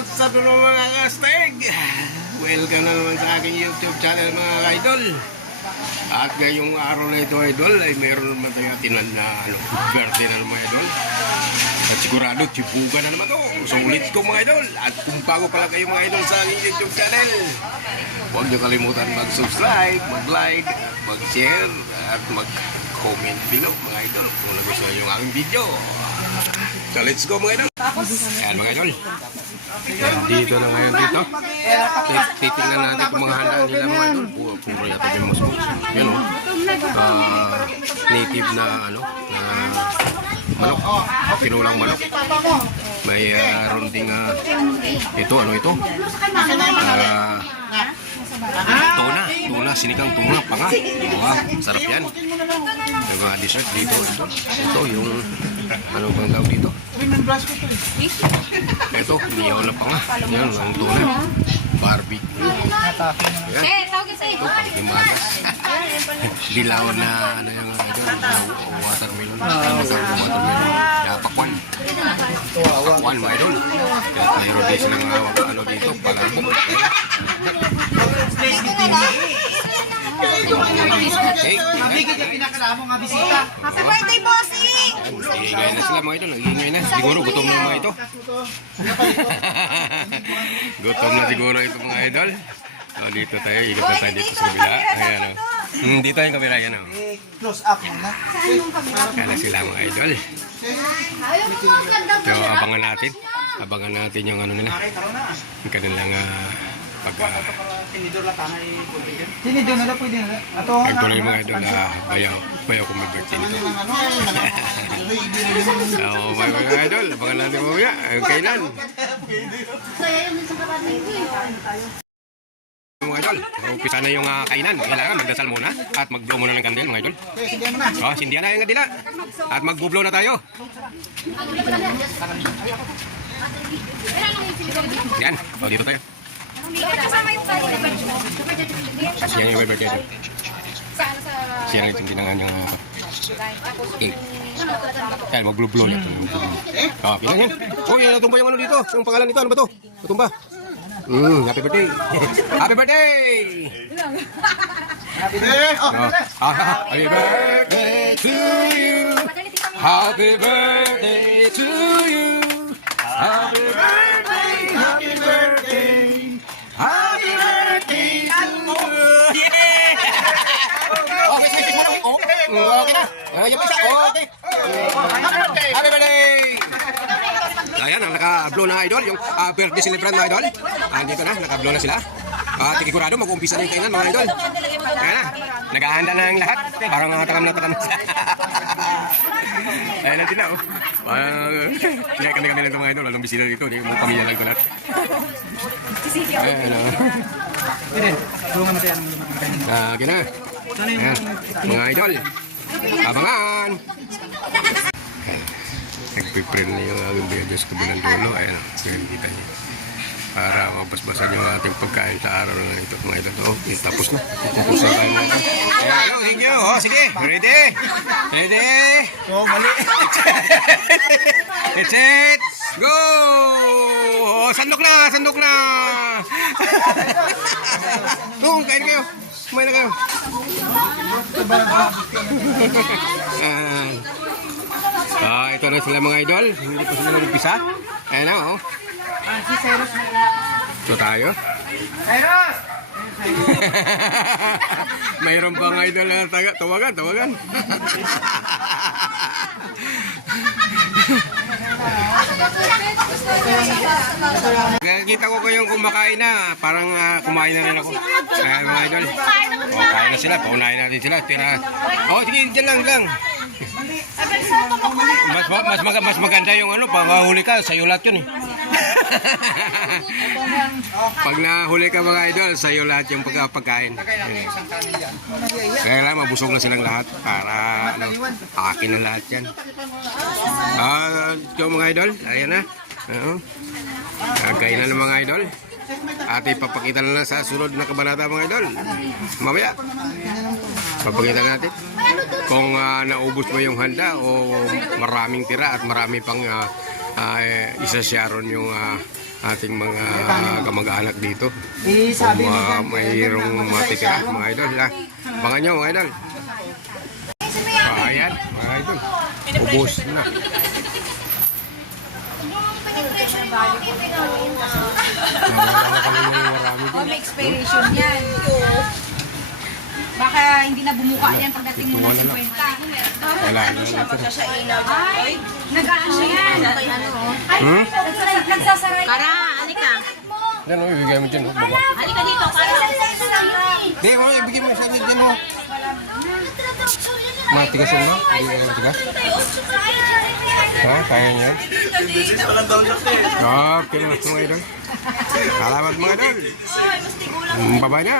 what's up mga kastig? Welcome na naman sa aking YouTube channel mga idol. At ngayong araw na ito idol ay meron naman tayong tinan na birthday na naman idol. At sigurado chipugan na naman to. So ulit ko mga idol. At kung bago pala kayo mga idol sa aking YouTube channel, huwag niyo kalimutan mag-subscribe, mag-like, mag-share at mag-comment below mga idol kung nagustuhan yung aking video. So let's go mga idol. Ayan mga idol. Dito na ngayon dito. Titingnan natin kung mga handaan nila mga idol. Puro yata yung mas books. Yan o. Native na ano, na manok. Pinulang manok. May ronding ito, ano ito? Tuna, sinigang tuna, panga. Wow, sarap yan. Yung mga dessert dito, ito yung ano bang tawag dito? Ito, niyaw na panga. Yan, ang tuna. Barbecue. Yan. Ito, panghimagas. Dilaw na ano yung watermelon. Pakwan. Pakwan, mga idol. Mayroon din silang ano dito, palabok. Happy birthday, bossing! Ingay na sila mga idol. Ingay na. Siguro gutom na mga ito. Gutom na siguro ito mga idol. So dito tayo. Ikot na tayo dito sa kabila. Ayan o. Dito yung kabila. Ayan o. Close up muna. Ayan na sila mga idol. So abangan natin. Abangan natin yung ano nila. Yung kanilang Tinidor na tanay. Tinidor na pwede na. Ato ay tuloy mga idol bayaw kung mag-birthday nito. So mga idol, abangan natin mamaya. Ang kailan. Mga idol, umpisa na yung kainan. Kailangan magdasal muna at mag-blow muna ng kandil mga idol. So, sindihan na yung kandila. At mag-blow na tayo. Yan, o dito tayo. Siya yung birthday ito. Siya yung tinangan yung yan, mag-blow niya. Pinan yan. Oh, yan, natumba yung ano dito. Yung pangalan nito, ano ba ito? Natumba. Happy birthday! Happy birthday! Happy birthday! Happy birthday to you! Happy birthday to you! Happy birthday! Happy birthday! Happy birthday to you! Okay, sige muna. Okay na. Yung isa. Okay. Happy birthday! Ayan, ang naka-blow na idol, yung birthday celebrant na idol. Andito na, naka-blow na sila. Tikigurado, mag-uumpisa na yung kainan mga idol. Ayan na, naghahanda na yung lahat. Parang takam na takam. Ayan natin na, oh. Kaya kami lang ito mga idol, walang bisita dito. Hindi mo pamilya lang ito lahat. Ayan, Pwede, tulungan natin ang ayan na. Ayan, mga idol. Abangan! Nagpiprint na yung aking video sa kabilang dulo. Ayan, kita niyo. Para mabasbasan yung ating pagkain sa araw na ito. Mga ito, tapos na. Tapos na tayo. Ayan, thank you. Sige, ready? Ready? Oh, mali. It's it. Go! Sandok na, sandok na. Kung kain kayo. Kumain na kayo. Ito na sila mga idol. Hindi pa sila nag-umpisa. Ayan na, oh. Si Cyrus. Ito tayo. Cyrus! Mayroon pa mga idol na tawagan, tawagan. Nakikita ko kayong kumakain na. Parang kumain na rin ako. Ayan mga idol. Kain na sila. Paunahin natin sila. Sige, dyan lang. Mas maganda yung ano, panghuli ka, sa'yo lahat yun eh. Pag nahuli ka mga idol, sa'yo lahat yung pagkain. Kaya lang, mabusog na silang lahat para akin na lahat yan. Ito mga idol, ayan na. Kain na ng mga idol. At ipapakita na lang sa sunod na kabanata mga idol. Mamaya, papakita natin kung naubos mo yung handa o maraming tira at marami pang isa siya ron yung ating mga kamag-anak dito. Sabi Kung mo dyan. mayroong matitira, mga idol. Abangan nyo, mga idol. Ayan, mga idol. Ubus na. Oh, may expiration yan. Baka hindi na bumuka yan pagdating mo ng 50. Wala na. Ay, nag-ano yan. Hmm? Nagsasaray. Kara, halika. Yan o, ibigay mo dyan. Baba. Halika dito, Kara. Di, mo, ibigay mo sa inyo dyan mo. Matigas mo? Hindi mo matigas? Ha? Kaya niyo yan? Okay na mga idol. Salamat mga idol. Baba na.